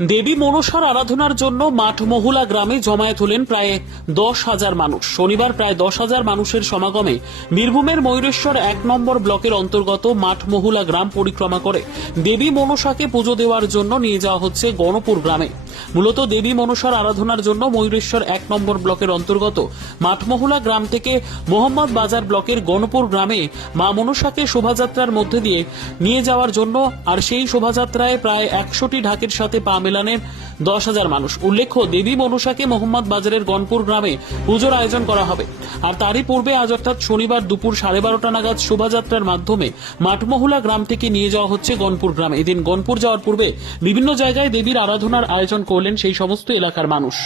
দেবী মনসার আরাধনার জন্য মাঠমহুলা গ্রামে জমায়েত হলেন প্রায় 10,000 মানুষ। শনিবার প্রায় 10,000 মানুষের সমাগমে বীরভূমের ময়ূরেশ্বর 1 নম্বর ব্লকের অন্তর্গত মাঠমহুলা গ্রাম পরিক্রমা করে দেবী মনসাকে পুজো দেওয়ার জন্য নিয়ে যাওয়া হচ্ছে গণপুর গ্রামে। মূলত দেবী মনসার আরাধনার জন্য ময়ূরেশ্বর 1 নম্বর ব্লকের অন্তর্গত মাঠমহুলা গ্রাম থেকে মোহাম্মদ বাজার ব্লকের গণপুর গ্রামে মা মনসাকে শোভাযাত্রার মধ্যে দিয়ে নিয়ে যাওয়ার জন্য, আর সেই শোভাযাত্রায় প্রায় 100টি ঢাকের সাথে পা মেলানের 10,000 মানুষ। উল্লেখ্য, দেবী মনসাকে মোহাম্মদ বাজারের গণপুর গ্রামে পুজোর আয়োজন করা হবে। আর তারই পূর্বে আজ অর্থাৎ শনিবার দুপুর 12:30 নাগাদ শোভাযাত্রার মাধ্যমে মাঠমহুলা গ্রাম থেকে নিয়ে যাওয়া হচ্ছে গণপুর গ্রামে। এদিন গণপুর যাওয়ার পূর্বে বিভিন্ন জায়গায় দেবীর আরাধনার আয়োজন করলেন সেই সমস্ত এলাকার মানুষ।